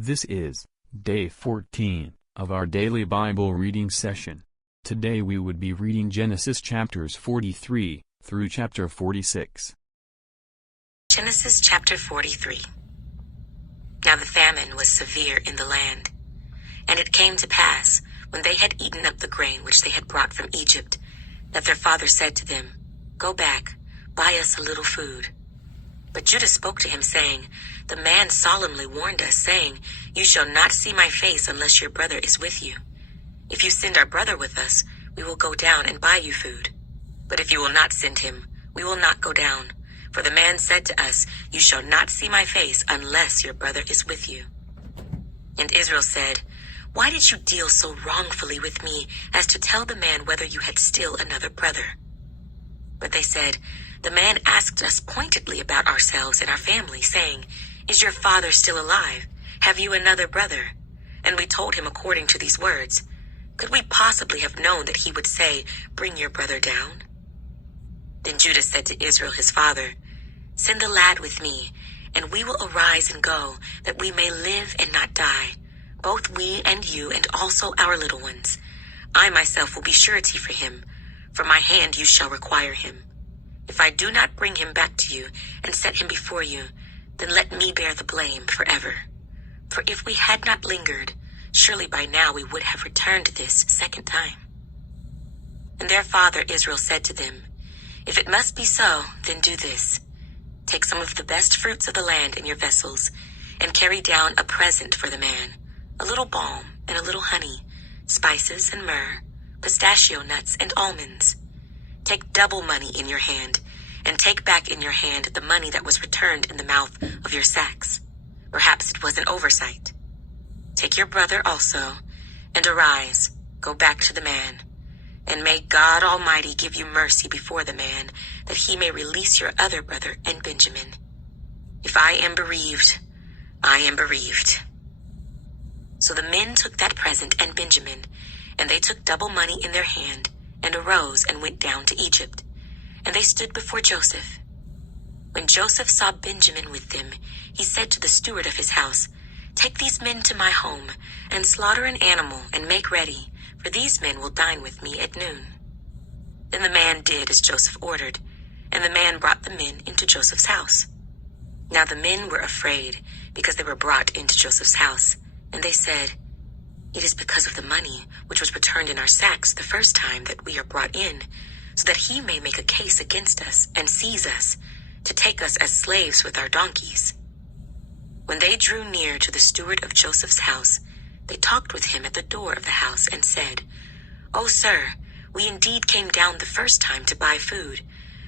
This is day 14 of our daily Bible reading session. Today we would be reading Genesis chapters 43 through chapter 46. Genesis chapter 43. Now the famine was severe in the land. And it came to pass, when they had eaten up the grain which they had brought from Egypt, that their father said to them, Go back, buy us a little food. But Judah spoke to him, saying, The man solemnly warned us, saying, You shall not see my face unless your brother is with you. If you send our brother with us, we will go down and buy you food. But if you will not send him, we will not go down. For the man said to us, You shall not see my face unless your brother is with you. And Israel said, Why did you deal so wrongfully with me as to tell the man whether you had still another brother? But they said, The man asked us pointedly about ourselves and our family, saying, Is your father still alive? Have you another brother? And we told him according to these words. Could we possibly have known that he would say, Bring your brother down? Then Judah said to Israel his father, Send the lad with me, and we will arise and go, that we may live and not die, both we and you, and also our little ones. I myself will be surety for him. From my hand you shall require him. If I do not bring him back to you and set him before you, then let me bear the blame forever. For if we had not lingered, surely by now we would have returned this second time. And their father Israel said to them, If it must be so, then do this. Take some of the best fruits of the land in your vessels, and carry down a present for the man, a little balm and a little honey, spices and myrrh, pistachio nuts and almonds. Take double money in your hand, and take back in your hand the money that was returned in the mouth of your sacks. Perhaps it was an oversight. Take your brother also, and arise, go back to the man. And may God Almighty give you mercy before the man, that he may release your other brother and Benjamin. If I am bereaved, I am bereaved. So the men took that present and Benjamin, and they took double money in their hand, and arose and went down to Egypt. And they stood before Joseph. When Joseph saw Benjamin with them, he said to the steward of his house, Take these men to my home, and slaughter an animal, and make ready, for these men will dine with me at noon. Then the man did as Joseph ordered, and the man brought the men into Joseph's house. Now the men were afraid, because they were brought into Joseph's house, and they said, It is because of the money which was returned in our sacks the first time that we are brought in, so that he may make a case against us and seize us, to take us as slaves with our donkeys. When they drew near to the steward of Joseph's house, they talked with him at the door of the house and said, O sir, we indeed came down the first time to buy food,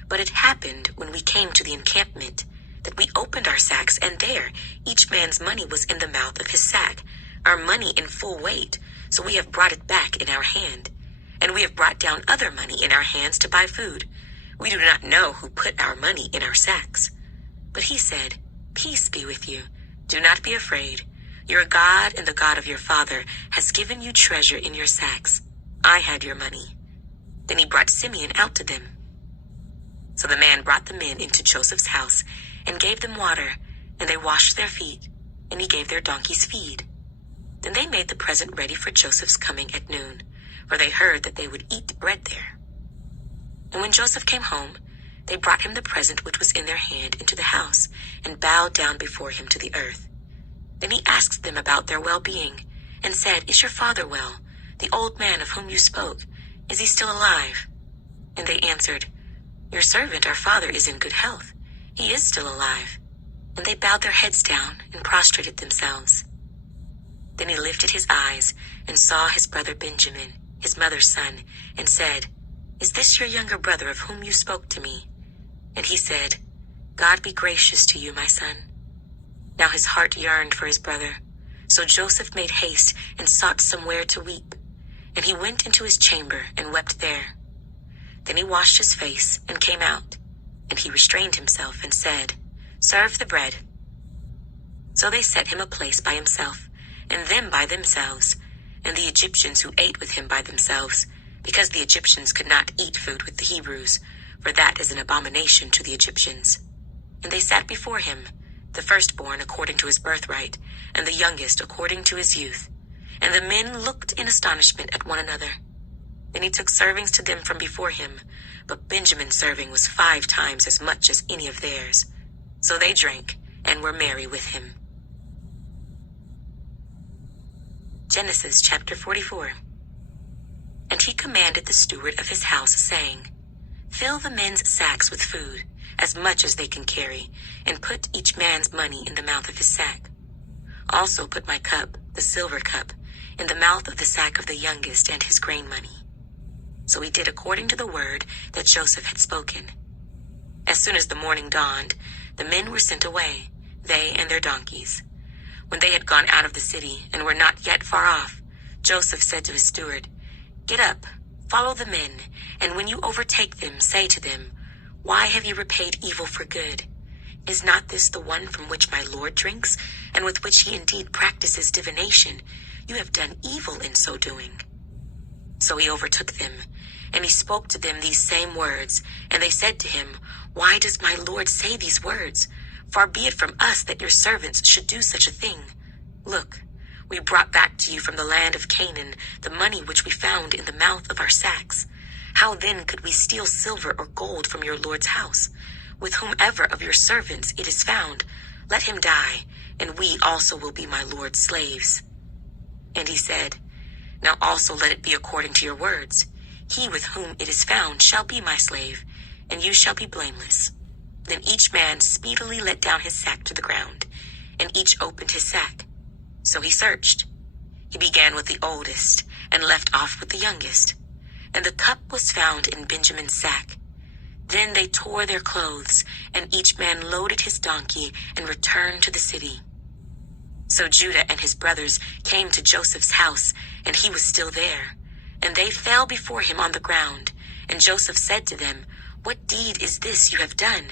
but it happened when we came to the encampment that we opened our sacks, and there each man's money was in the mouth of his sack, our money in full weight, so we have brought it back in our hand. And we have brought down other money in our hands to buy food. We do not know who put our money in our sacks. But he said, Peace be with you. Do not be afraid. Your God and the God of your father has given you treasure in your sacks. I had your money. Then he brought Simeon out to them. So the man brought the men into Joseph's house and gave them water, and they washed their feet, and he gave their donkeys feed. Then they made the present ready for Joseph's coming at noon, for they heard that they would eat bread there. And when Joseph came home, they brought him the present which was in their hand into the house, and bowed down before him to the earth. Then he asked them about their well-being, and said, Is your father well, the old man of whom you spoke? Is he still alive? And they answered, Your servant, our father, is in good health. He is still alive. And they bowed their heads down and prostrated themselves. Then he lifted his eyes and saw his brother Benjamin, his mother's son, and said, Is this your younger brother of whom you spoke to me? And he said, God be gracious to you, my son. Now his heart yearned for his brother. So Joseph made haste and sought somewhere to weep. And he went into his chamber and wept there. Then he washed his face and came out. And he restrained himself and said, Serve the bread. So they set him a place by himself, and them by themselves, and the Egyptians who ate with him by themselves, because the Egyptians could not eat food with the Hebrews, for that is an abomination to the Egyptians. And they sat before him, the firstborn according to his birthright, and the youngest according to his youth. And the men looked in astonishment at one another. Then he took servings to them from before him, but Benjamin's serving was 5 times as much as any of theirs. So they drank and were merry with him. Genesis chapter 44. And he commanded the steward of his house, saying, Fill the men's sacks with food, as much as they can carry, and put each man's money in the mouth of his sack. Also put my cup, the silver cup, in the mouth of the sack of the youngest and his grain money. So he did according to the word that Joseph had spoken. As soon as the morning dawned, the men were sent away, they and their donkeys. When they had gone out of the city and were not yet far off, Joseph said to his steward, Get up, follow the men, and when you overtake them, say to them, Why have you repaid evil for good? Is not this the one from which my Lord drinks, and with which he indeed practices divination? You have done evil in so doing. So he overtook them, and he spoke to them these same words, and they said to him, Why does my Lord say these words? Far be it from us that your servants should do such a thing. Look, we brought back to you from the land of Canaan the money which we found in the mouth of our sacks. How then could we steal silver or gold from your Lord's house? With whomever of your servants it is found, let him die, and we also will be my Lord's slaves. And he said, Now also let it be according to your words. He with whom it is found shall be my slave, and you shall be blameless. Then each man speedily let down his sack to the ground, and each opened his sack. So he searched. He began with the oldest, and left off with the youngest. And the cup was found in Benjamin's sack. Then they tore their clothes, and each man loaded his donkey and returned to the city. So Judah and his brothers came to Joseph's house, and he was still there. And they fell before him on the ground. And Joseph said to them, What deed is this you have done?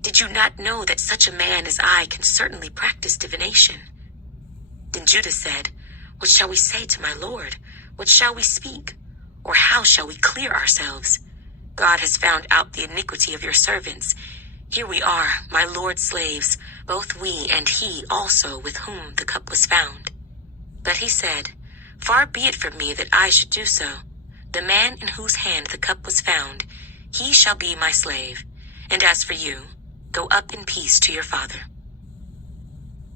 Did you not know that such a man as I can certainly practice divination? Then Judah said, What shall we say to my Lord? What shall we speak? Or how shall we clear ourselves? God has found out the iniquity of your servants. Here we are, my Lord's slaves, both we and he also with whom the cup was found. But he said, Far be it from me that I should do so. The man in whose hand the cup was found, he shall be my slave. And as for you, go up in peace to your father.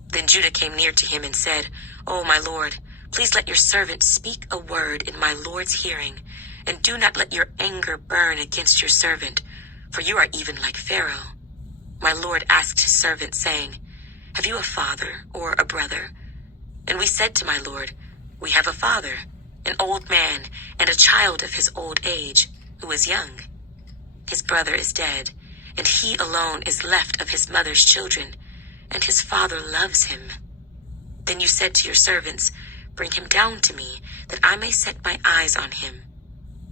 Then Judah came near to him and said, O my Lord, please let your servant speak a word in my Lord's hearing, and do not let your anger burn against your servant, for you are even like Pharaoh. My Lord asked his servant, saying, Have you a father or a brother? And we said to my Lord, We have a father, an old man, and a child of his old age, who is young. His brother is dead, and he alone is left of his mother's children, and his father loves him. Then you said to your servants, Bring him down to me, that I may set my eyes on him.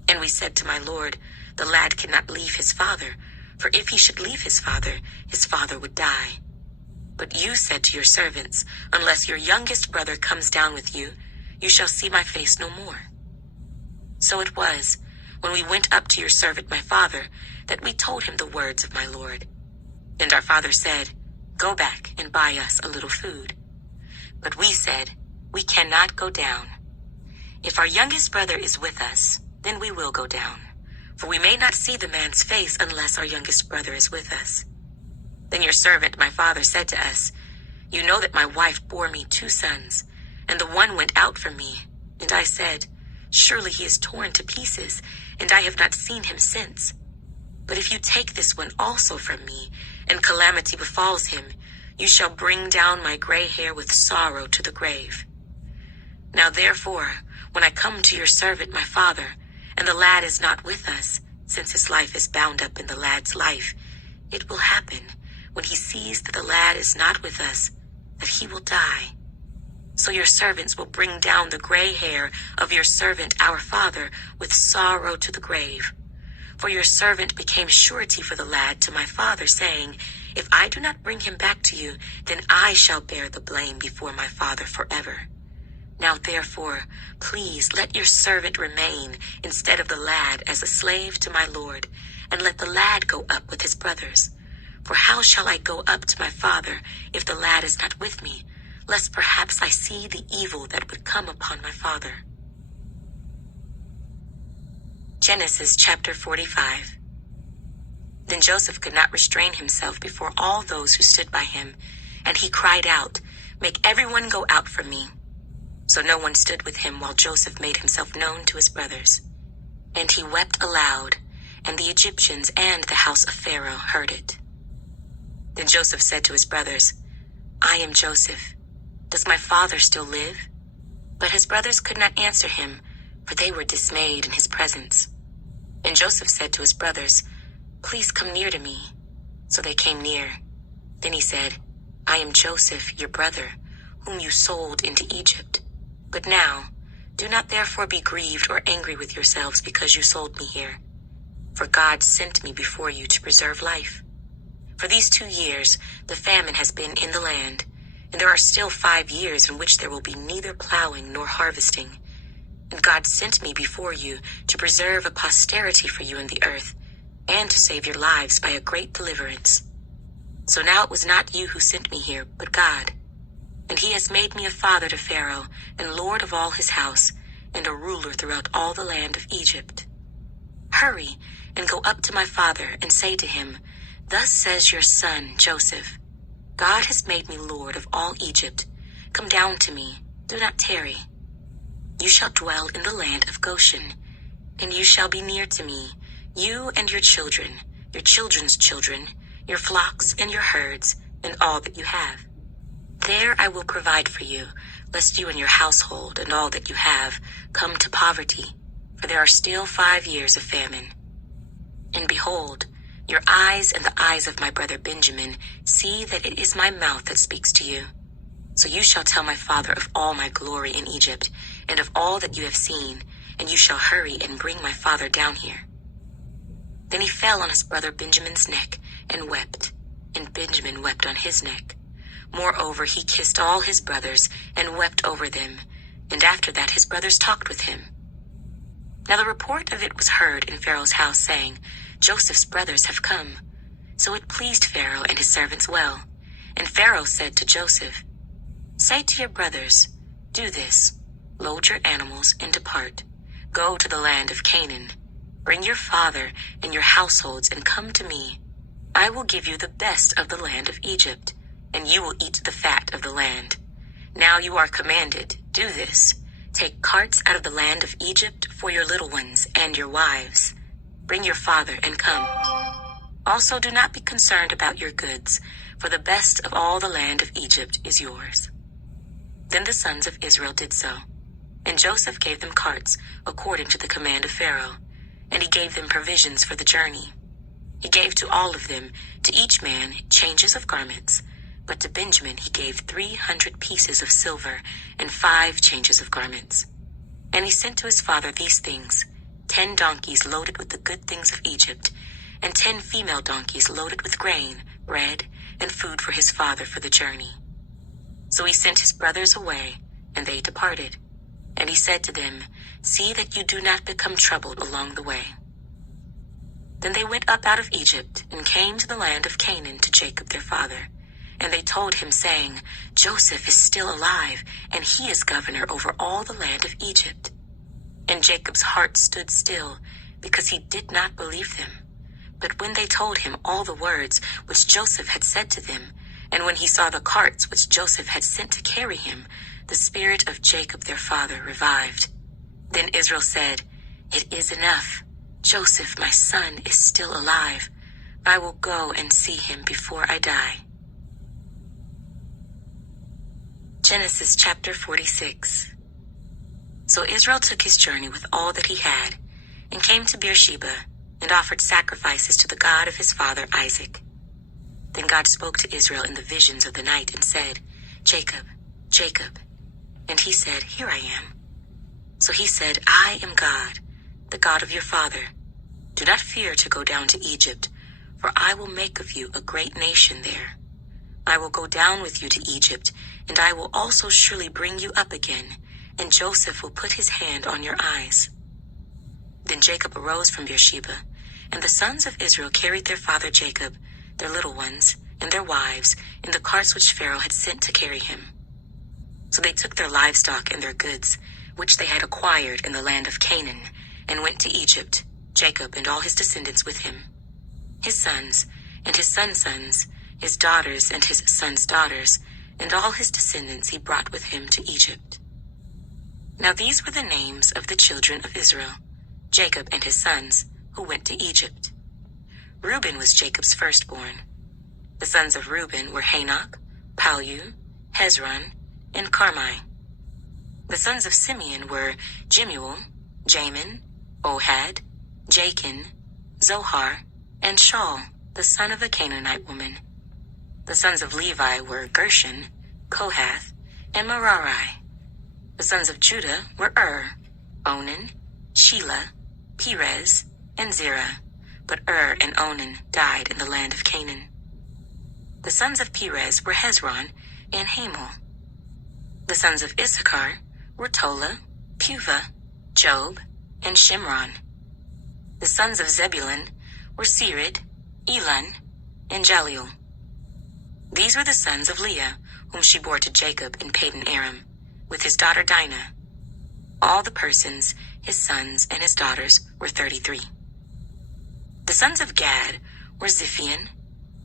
And we said to my Lord, The lad cannot leave his father, for if he should leave his father would die. But you said to your servants, Unless your youngest brother comes down with you, you shall see my face no more. So it was, when we went up to your servant my father, that we told him the words of my Lord. And our father said, Go back and buy us a little food. But we said, We cannot go down. If our youngest brother is with us, then we will go down, for we may not see the man's face unless our youngest brother is with us. Then your servant my father said to us, You know that my wife bore me 2 sons, and the one went out from me. And I said, Surely he is torn to pieces, and I have not seen him since. But if you take this one also from me, and calamity befalls him, you shall bring down my gray hair with sorrow to the grave. Now therefore, when I come to your servant my father, and the lad is not with us, since his life is bound up in the lad's life, it will happen, when he sees that the lad is not with us, that he will die. So your servants will bring down the gray hair of your servant our father with sorrow to the grave. For your servant became surety for the lad to my father, saying, If I do not bring him back to you, then I shall bear the blame before my father forever. Now therefore, please let your servant remain instead of the lad as a slave to my Lord, and let the lad go up with his brothers. For how shall I go up to my father if the lad is not with me, lest perhaps I see the evil that would come upon my father? Genesis chapter 45. Then Joseph could not restrain himself before all those who stood by him, and he cried out, "Make everyone go out from me." So no one stood with him while Joseph made himself known to his brothers. And he wept aloud, and the Egyptians and the house of Pharaoh heard it. Then Joseph said to his brothers, "I am Joseph. Does my father still live?" But his brothers could not answer him, for they were dismayed in his presence. And Joseph said to his brothers, "Please come near to me." So they came near. Then he said, "I am Joseph, your brother, whom you sold into Egypt. But now, do not therefore be grieved or angry with yourselves because you sold me here. For God sent me before you to preserve life. For these 2 years, the famine has been in the land, and there are still 5 years in which there will be neither plowing nor harvesting. And God sent me before you to preserve a posterity for you in the earth, and to save your lives by a great deliverance. So now it was not you who sent me here, but God. And he has made me a father to Pharaoh, and lord of all his house, and a ruler throughout all the land of Egypt. Hurry and go up to my father and say to him, 'Thus says your son, Joseph, God has made me lord of all Egypt. Come down to me, do not tarry. You shall dwell in the land of Goshen, and you shall be near to me, you and your children, your children's children, your flocks and your herds, and all that you have. There I will provide for you, lest you and your household and all that you have come to poverty, for there are still 5 years of famine. And behold, your eyes and the eyes of my brother Benjamin see that it is my mouth that speaks to you. So you shall tell my father of all my glory in Egypt, and of all that you have seen, and you shall hurry and bring my father down here.' Then he fell on his brother Benjamin's neck and wept, and Benjamin wept on his neck. Moreover, he kissed all his brothers and wept over them, and after that his brothers talked with him. Now the report of it was heard in Pharaoh's house, saying, 'Joseph's brothers have come.' So it pleased Pharaoh and his servants well. And Pharaoh said to Joseph, 'Say to your brothers, do this, load your animals and depart. Go to the land of Canaan. Bring your father and your households and come to me. I will give you the best of the land of Egypt, and you will eat the fat of the land. Now you are commanded, do this. Take carts out of the land of Egypt for your little ones and your wives. Bring your father and come. Also do not be concerned about your goods, for the best of all the land of Egypt is yours.' Then the sons of Israel did so. And Joseph gave them carts according to the command of Pharaoh, and he gave them provisions for the journey. He gave to all of them, to each man, changes of garments, but to Benjamin he gave 300 pieces of silver and 5 changes of garments. And he sent to his father these things, 10 donkeys loaded with the good things of Egypt, and 10 female donkeys loaded with grain, bread, and food for his father for the journey. So he sent his brothers away, and they departed. And he said to them, 'See that you do not become troubled along the way.' Then they went up out of Egypt, and came to the land of Canaan to Jacob their father. And they told him, saying, 'Joseph is still alive, and he is governor over all the land of Egypt.' And Jacob's heart stood still, because he did not believe them. But when they told him all the words which Joseph had said to them, and when he saw the carts which Joseph had sent to carry him, the spirit of Jacob their father revived. Then Israel said, 'It is enough. Joseph, my son, is still alive. I will go and see him before I die.'" Genesis chapter 46. So Israel took his journey with all that he had, and came to Beersheba, and offered sacrifices to the God of his father Isaac. Then God spoke to Israel in the visions of the night and said, "Jacob, Jacob." And he said, "Here I am." So he said, "I am God, the God of your father. Do not fear to go down to Egypt, for I will make of you a great nation there. I will go down with you to Egypt, and I will also surely bring you up again, and Joseph will put his hand on your eyes." Then Jacob arose from Beersheba, and the sons of Israel carried their father Jacob their little ones, and their wives in the carts which Pharaoh had sent to carry him. So they took their livestock and their goods, which they had acquired in the land of Canaan, and went to Egypt, Jacob and all his descendants with him. His sons, and his sons' sons, his daughters and his sons' daughters, and all his descendants he brought with him to Egypt. Now these were the names of the children of Israel, Jacob and his sons, who went to Egypt. Reuben was Jacob's firstborn. The sons of Reuben were Hanok, Palu, Hezron, and Carmi. The sons of Simeon were Jemuel, Jamin, Ohad, Jachin, Zohar, and Shaul, the son of a Canaanite woman. The sons of Levi were Gershon, Kohath, and Merari. The sons of Judah were Onan, Shelah, Perez, and Zerah, but and Onan died in the land of Canaan. The sons of Perez were Hezron and Hamul. The sons of Issachar were Tola, Puvah, Job, and Shimron. The sons of Zebulun were Sered, Elon, and Jaleel. These were the sons of Leah, whom she bore to Jacob in Padan Aram, with his daughter Dinah. All the persons, his sons and his daughters, were 33. The sons of Gad were Ziphion,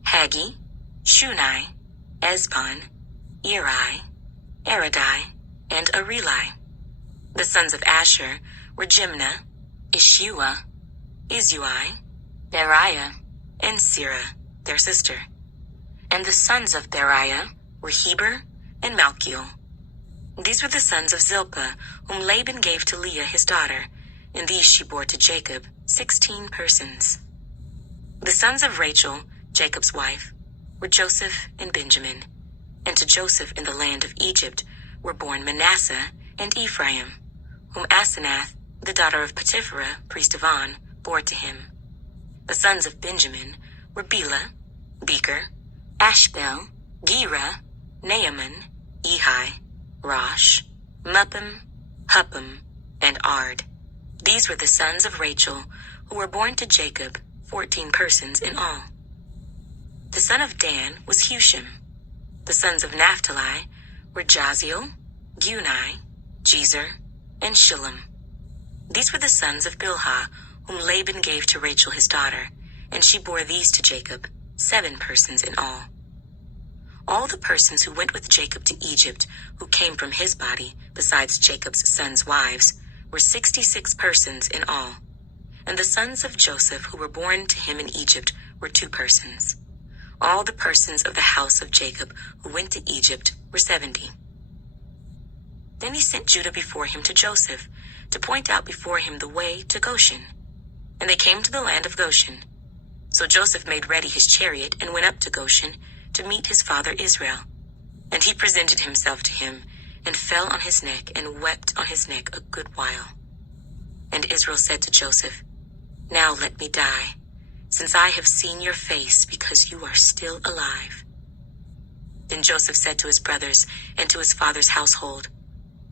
Haggi, Shunai, Ezbon, Eri, Aradai, and Areli. The sons of Asher were Jimnah, Ishua, Izui, Beriah, and Sirah, their sister. And the sons of Beriah were Heber and Malchiel. These were the sons of Zilpah, whom Laban gave to Leah his daughter, and these she bore to Jacob, 16 persons. The sons of Rachel, Jacob's wife, were Joseph and Benjamin, and to Joseph in the land of Egypt were born Manasseh and Ephraim, whom Asenath, the daughter of Potipherah, priest of On, bore to him. The sons of Benjamin were Bela, Becher, Ashbel, Gera, Naaman, Ehi, Rosh, Muppim, Huppim, and Ard. These were the sons of Rachel, who were born to Jacob, 14 persons in all. The son of Dan was Hushim. The sons of Naphtali were Jaziel, Guni, Jezer, and Shillem. These were the sons of Bilhah, whom Laban gave to Rachel his daughter, and she bore these to Jacob, 7 persons in all. All the persons who went with Jacob to Egypt, who came from his body, besides Jacob's sons' wives, were 66 persons in all. And the sons of Joseph who were born to him in Egypt were 2 persons. All the persons of the house of Jacob who went to Egypt were 70. Then he sent Judah before him to Joseph, to point out before him the way to Goshen. And they came to the land of Goshen. So Joseph made ready his chariot and went up to Goshen to meet his father Israel. And he presented himself to him, and fell on his neck, and wept on his neck a good while. And Israel said to Joseph, "Now let me die, since I have seen your face, because you are still alive." Then Joseph said to his brothers and to his father's household,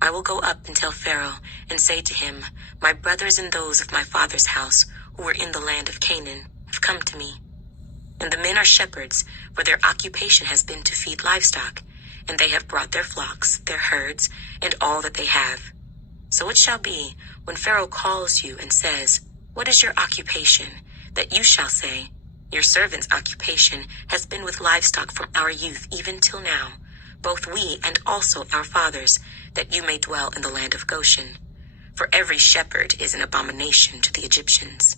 "I will go up and tell Pharaoh, and say to him, My brothers and those of my father's house, who were in the land of Canaan, have come to me. And the men are shepherds, for their occupation has been to feed livestock, and they have brought their flocks, their herds, and all that they have. So it shall be, when Pharaoh calls you and says, What is your occupation? That you shall say, Your servant's occupation has been with livestock from our youth even till now, both we and also our fathers, that you may dwell in the land of Goshen. For every shepherd is an abomination to the Egyptians."